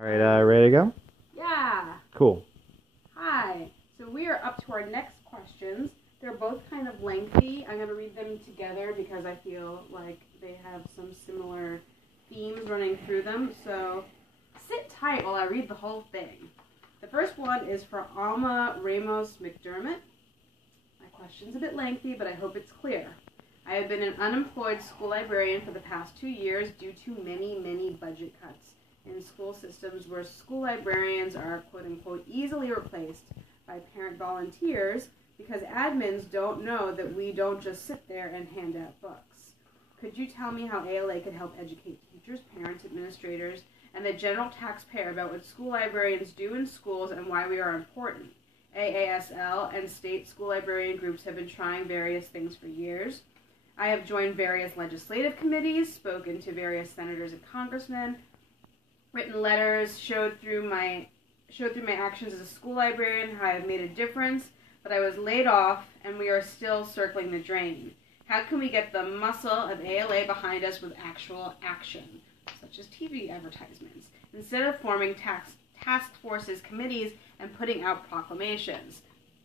All right, ready to go? Yeah. Cool. Hi. So we are up to our next questions. They're both kind of lengthy. I'm going to read them together because I feel like they have some similar themes running through them. So sit tight while I read the whole thing. The first one is for Alma Ramos McDermott. My question's a bit lengthy, but I hope it's clear. I have been an unemployed school librarian for the past 2 years due to many budget cuts in school systems where school librarians are quote-unquote easily replaced by parent volunteers because admins don't know that we don't just sit there and hand out books. Could you tell me how ALA could help educate teachers, parents, administrators, and the general taxpayer about what school librarians do in schools and why we are important? AASL and state school librarian groups have been trying various things for years. I have joined various legislative committees, spoken to various senators and congressmen, written letters, showed through my actions as a school librarian how I have made a difference, but I was laid off and we are still circling the drain. How can we get the muscle of ALA behind us with actual action, such as TV advertisements, instead of forming task forces, committees, and putting out proclamations?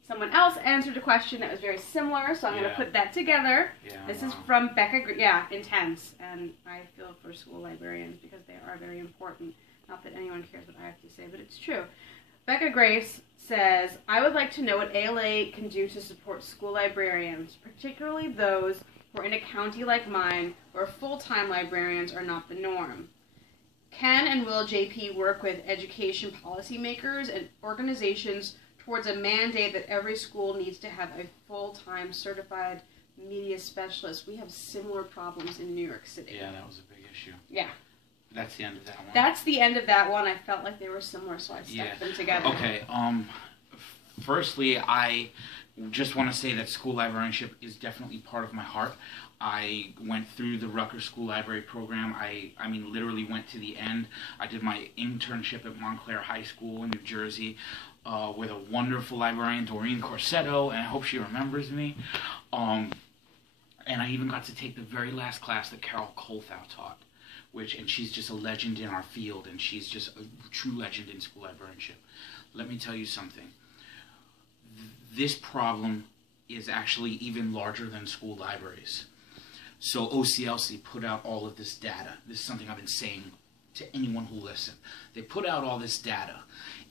Someone else answered a question that was very similar, so I'm going to put that together. This is from Becca. Intense. And I feel for school librarians because they are very important. Not that anyone cares what I have to say, but it's true. Becca Grace says, I would like to know what ALA can do to support school librarians, particularly those who are in a county like mine where full-time librarians are not the norm. Can and will JP work with education policymakers and organizations towards a mandate that every school needs to have a full-time certified media specialist? We have similar problems in New York City. Yeah, that was a big issue. Yeah. That's the end of that one. That's the end of that one. I felt like they were similar, so I stuck them together. Okay. Firstly, I just want to say that school librarianship is definitely part of my heart. I went through the Rutgers School Library program. I mean, literally went to the end. I did my internship at Montclair High School in New Jersey with a wonderful librarian, Doreen Corsetto, and I hope she remembers me. And I even got to take the very last class that Carol Colthow taught, and she's just a legend in our field, and she's just a true legend in school librarianship. Let me tell you something. This problem is actually even larger than school libraries. So OCLC put out all of this data. This is something I've been saying to anyone who listens. They put out all this data,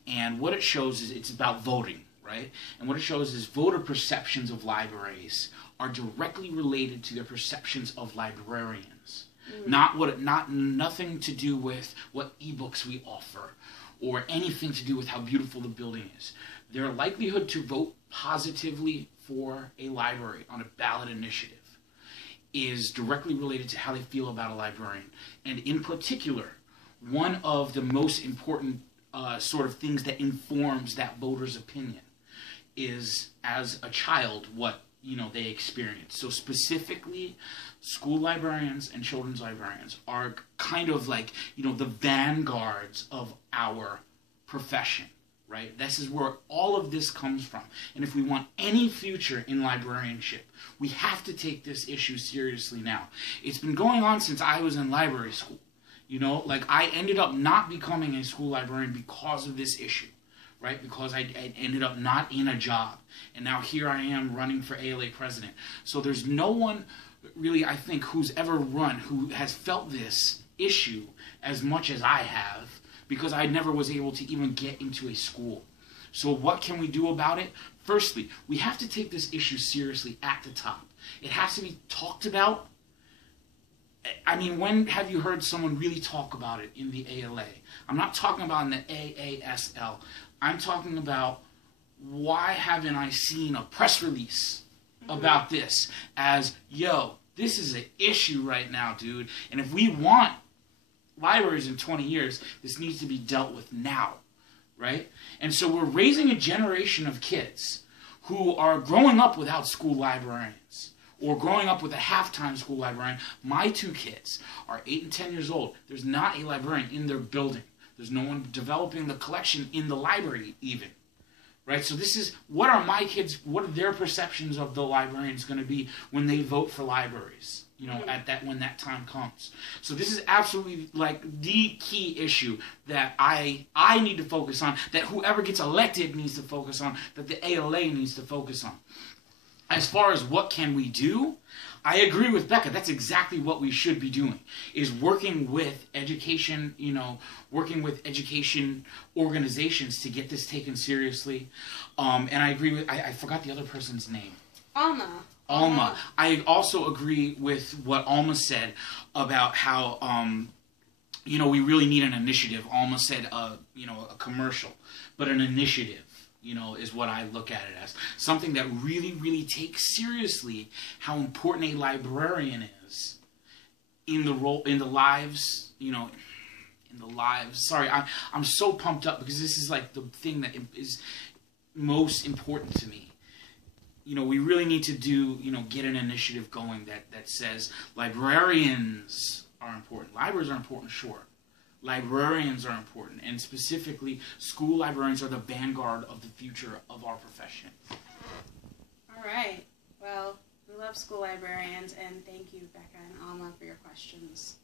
and what it shows is it's about voting, right? And what it shows is voter perceptions of libraries are directly related to their perceptions of librarians. Nothing to do with what ebooks we offer or anything to do with how beautiful the building is. Their likelihood to vote positively for a library on a ballot initiative is directly related to how they feel about a librarian. And in particular, one of the most important sort of things that informs that voter's opinion is, as a child, what they experience. So specifically, school librarians and children's librarians are kind of like, the vanguards of our profession, right? This is where all of this comes from. And if we want any future in librarianship, we have to take this issue seriously now. It's been going on since I was in library school. I ended up not becoming a school librarian because of this issue, right? Because I ended up not in a job. And now here I am running for ALA president. So there's no one really, I think, who's ever run who has felt this issue as much as I have, because I never was able to even get into a school. So what can we do about it? Firstly, we have to take this issue seriously at the top. It has to be talked about. I mean, when have you heard someone really talk about it in the ALA? I'm not talking about in the AASL. I'm talking about, why haven't I seen a press release about this as, yo, this is an issue right now, dude. And if we want libraries in 20 years, this needs to be dealt with now, right? And so we're raising a generation of kids who are growing up without school librarians or growing up with a half-time school librarian. My two kids are 8 and 10 years old. There's not a librarian in their building. There's no one developing the collection in the library even, right? So this is, what are their perceptions of the librarians going to be when they vote for libraries? you know, at that when that time comes. So this is absolutely like the key issue that I need to focus on, that whoever gets elected needs to focus on, that the ALA needs to focus on. As far as what can we do, I agree with Becca. That's exactly what we should be doing, is working with education, you know, working with education organizations to get this taken seriously. And I agree with, I forgot the other person's name. Alma. I also agree with what Alma said about how, you know, we really need an initiative. Alma said, you know, a commercial, but an initiative, you know, is what I look at it as. Something that really, really takes seriously how important a librarian is in the role, in the lives, you know, in the lives. Sorry, I'm so pumped up because this is like the thing that is most important to me. You know, we really need to do, you know, get an initiative going that says librarians are important. Libraries are important, sure. Librarians are important, and specifically, school librarians are the vanguard of the future of our profession. All right. Well, we love school librarians, and thank you, Becca and Alma, for your questions.